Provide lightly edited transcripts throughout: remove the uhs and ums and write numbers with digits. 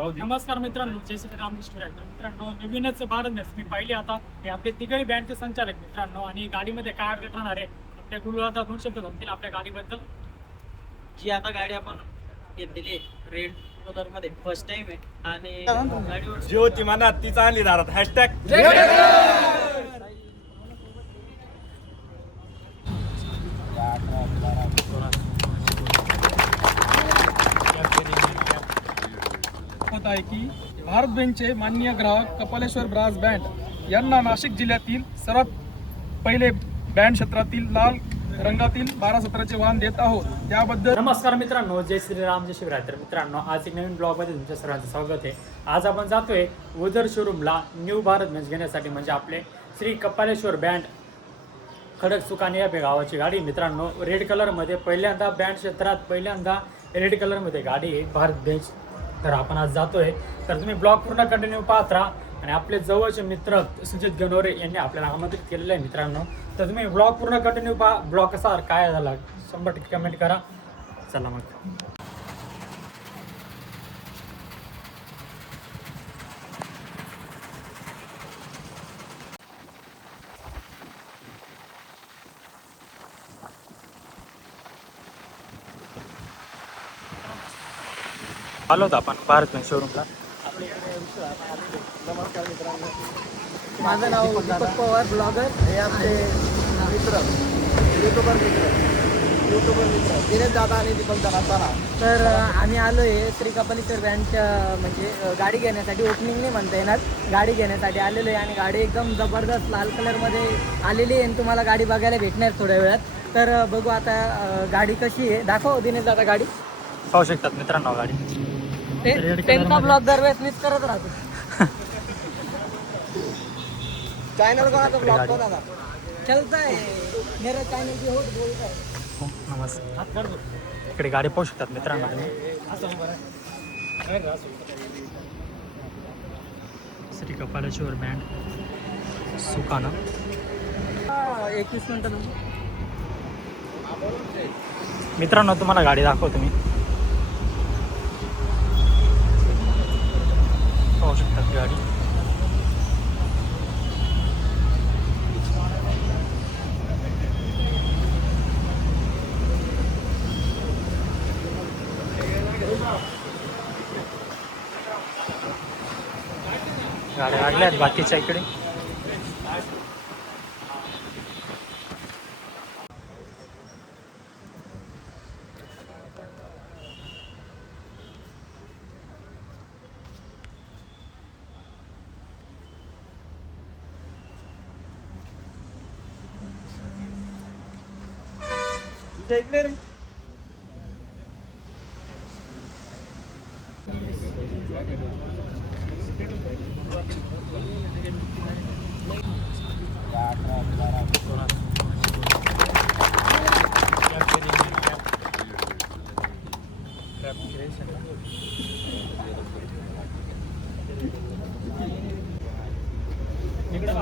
नमस्कार मित्रांनो, जय श्री राम मित्रांनो, नवीनच भारत मी पाहिले आता हे आपले तिघही बँडचे संचालक मित्रांनो. आणि गाडीमध्ये काय अपडेट राहणार आहे आपल्या गुरु आता 2 शब्द सांगतील आपल्या गाडीबद्दल. जी आता गाडी आपण घेतलेली रेड कलर मध्ये फर्स्ट टाइम आहे आणि गाडीवर जी होती मनात ती चांगली दारात हॅशटॅग होत आहे की भारत बेंचचे माननीय ग्राहक कपालेश्वर ब्रास बँड यांना नाशिक जिल्ह्यातील सर्वात पहिले बँड क्षेत्रातील लाल रंगातील 12-17चे वाहन देत आहोत. त्याबद्दल नमस्कार मित्रांनो, जय श्री राम जय शिवराय. तर मित्रांनो, आज एक नवीन ब्लॉगमध्ये तुमच्या सर्वांचं स्वागत आहे. आज आपण जातोय ओझर शोरूमला न्यू भारत बेंच घेण्यासाठी, म्हणजे आपले श्री कपालेश्वर बँड खडक सुकाने या गावाची गाडी मित्रांनो. रेड कलरमध्ये पहिल्यांदा बँड क्षेत्रात पहिल्यांदा रेड कलरमध्ये गाडी आहे भारत बेंच. तर आपण आज जातोय, तर तुम्ही ब्लॉग पूर्ण कंटिन्यू पाहत राहा. आणि आपले जवळचे मित्र सुजित गणोरे यांनी आपल्याला आमंत्रित केलेलं आहे मित्रांनो. तर तुम्ही ब्लॉग पूर्ण कंटिन्यू पहा. ब्लॉग कसा काय झाला 100% कमेंट करा. चला मग. आलो होतो आपण भारत बेंच शोरूमला. माझं नाव दीपक पवार, ब्लॉगर. हे आपले मित्र युट्यूबर मित्र दिनेश दादा आणि दीपक दादा चला. तर आम्ही आलो आहे श्री कपालेश्वर बँडच्या म्हणजे गाडी घेण्यासाठी. ओपनिंग नाही म्हणता येणार, गाडी घेण्यासाठी आलेलो आहे. आणि गाडी एकदम जबरदस्त लाल कलरमध्ये आलेली आहे आणि तुम्हाला गाडी बघायला भेटणार थोड्या वेळात. तर बघू आता गाडी कशी आहे. दाखव दिनेश दादा गाडी. पाहू शकतात मित्रांनो गाडी. त्यांचा ब्लॉग दरवेळेस मिस करत राहतो. चॅनल कोणाचा ब्लॉग कोणाचा चलता है मेरा चॅनल भी होत बोलता है. नमस्कार. इकडे गाडी पाहू शकतात मित्रांनो तुम्ही. श्री कपालेश्वर बँड सुकाना. 21 मिनिटं मित्रांनो तुम्हाला गाडी दाखवतो मी. पाहू शकतात गाडी. गाड्या लागल्या आहेत बाकीच्या इकडे.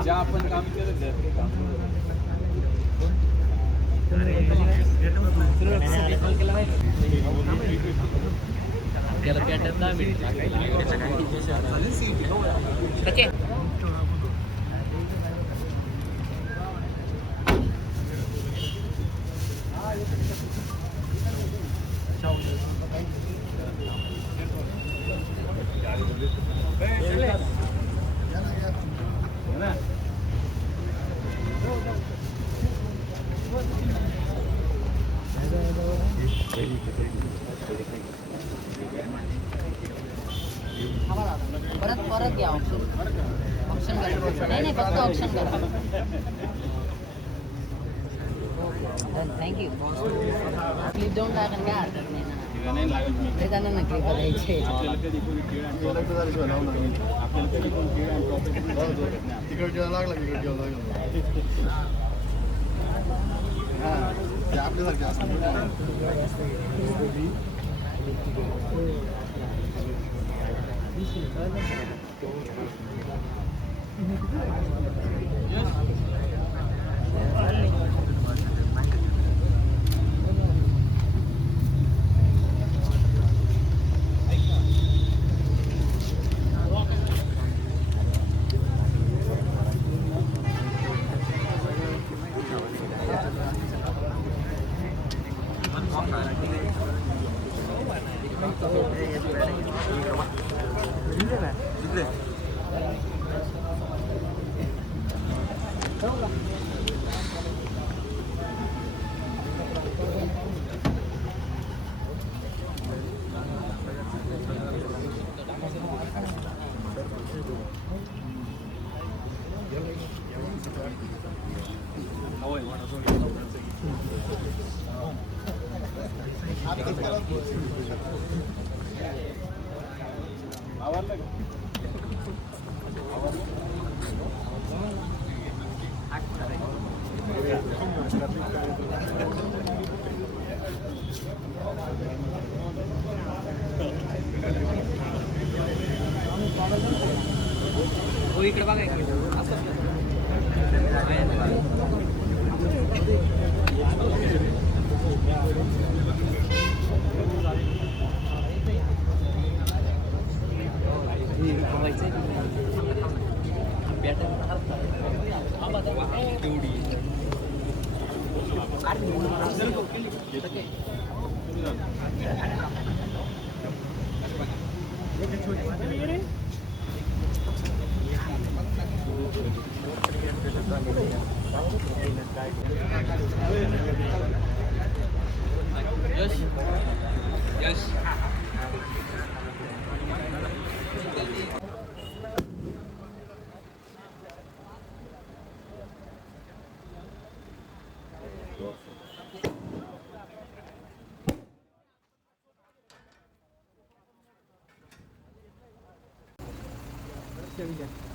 ज्या आपण काम केलं ते काम त्याला पॅटर्न परत घ्या. ऑप्शन करा. नाही फक्त ऑप्शन करा. थँक्यू. क्लिप देऊन टाका. काय हरकत नाही ना. ते त्यांना ना क्लिप द्यायचे. दे. हो इकडे बघा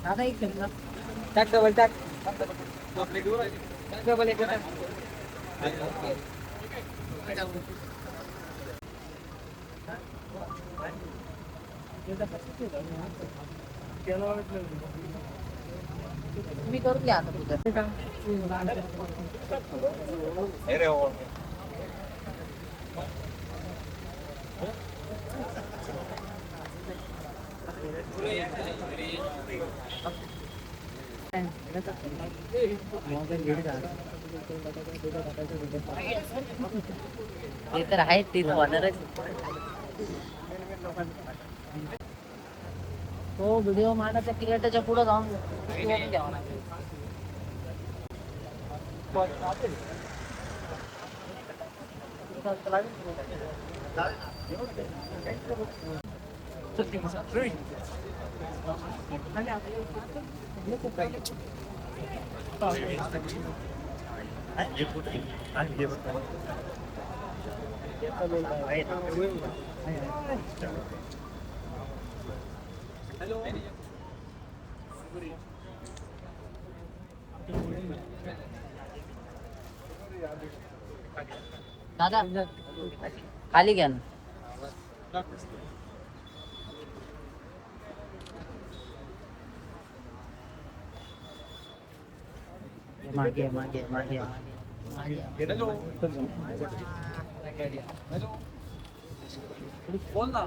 आता एक टाक डबल टाक डबल एक टाक तुम्ही करून घ्या आता ते तर आहे ते होणारच. तो व्हिडिओ मांडायच्या क्रिएटरच्या पुढे जाऊन घ्यावा लागेल. दादा खाली घ्या ना. मागे मागे मागे बोल ना.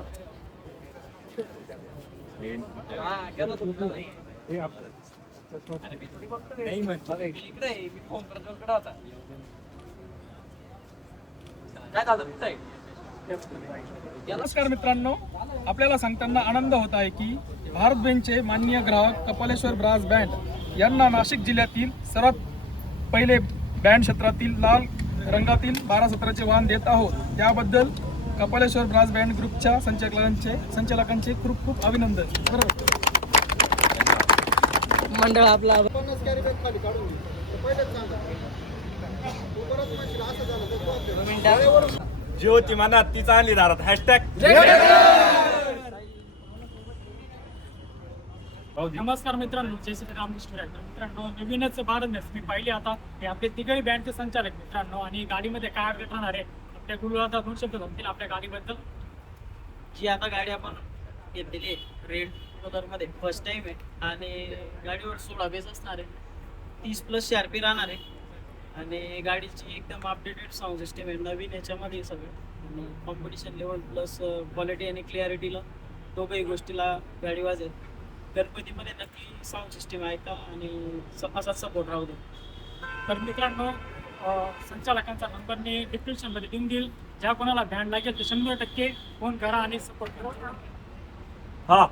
नमस्कार मित्रांनो, आपल्याला सांगताना आनंद होत आहे की भारत बेंचचे माननीय ग्राहक कपालेश्वर ब्रास बँड यांना नाशिक जिल्ह्यातील सर्वात पहिले बँड क्षेत्रातील लाल रंगातील 12-17चे वाहन देत आहोत. त्याबद्दल कपालेश्वर ब्रास बँड ग्रुपच्या संचालकांचे खूप खूप अभिनंदन. मंडळ आपला ज्योती मनात ती चांगली दारात हॅशटॅग. नमस्कार मित्रांनो, जय श्री राम कृष्ण. मित्रांनो, नवीनच भारत नेस मी पाहिले आता हे आपले तिघही बँडचे संचालक मित्रांनो, आणि गाडीमध्ये काय अपडेट राहणार आहे आपल्या गुरुवारचा 2 शब्द सांगतील आपल्या गाडीबद्दल. जी आता गाडी आपण घेतलेली आहे रेड कलरमध्ये फर्स्ट टाइम आहे आणि गाडीवर 16 बेस असणार आहे, 30+ CRP राहणार आहे आणि गाडीची एकदम अपडेटेड साऊंड सिस्टम आहे, नवीन याच्यामध्ये सगळं आणि कॉम्पिटिशन लेवल प्लस क्वालिटी आणि क्लिअरिटीला दोघंही गोष्टीला गाडी वाजेल. गणपतीमध्ये नक्की साऊंड सिस्टम आहे का आणि असाच सपोर्ट राहू दे. तर मित्रांनो, संचालकांचा नंबर मी डिस्क्रिप्शनमध्ये देऊन देईल. ज्या कोणाला बँड लागेल ते 100% फोन करा आणि सपोर्ट करा. हा